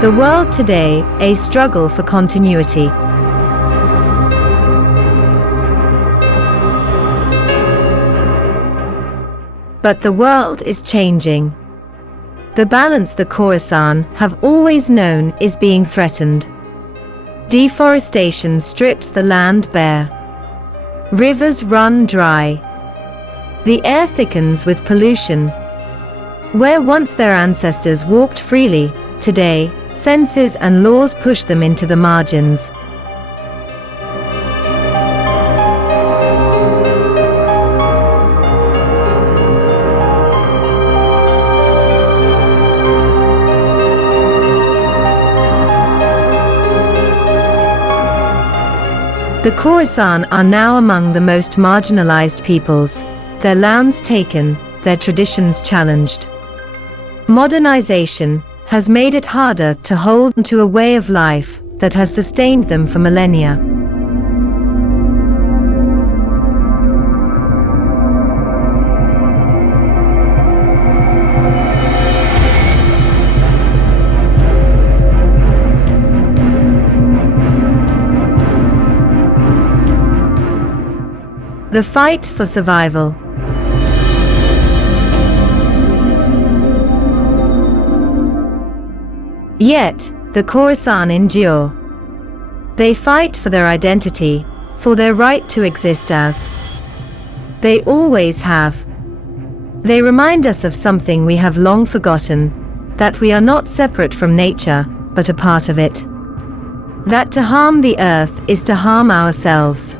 The world today, a struggle for continuity. But the world is changing. The balance the Khoisan have always known is being threatened. Deforestation strips the land bare. Rivers run dry. The air thickens with pollution. Where once their ancestors walked freely, today, fences and laws push them into the margins. The Khoisan are now among the most marginalized peoples, their lands taken, their traditions challenged. Modernization has made it harder to hold on to a way of life that has sustained them for millennia. The fight for survival. Yet, the Khoisan endure. They fight for their identity, for their right to exist as. They always have. They remind us of something we have long forgotten, that we are not separate from nature, but a part of it. That to harm the earth is to harm ourselves.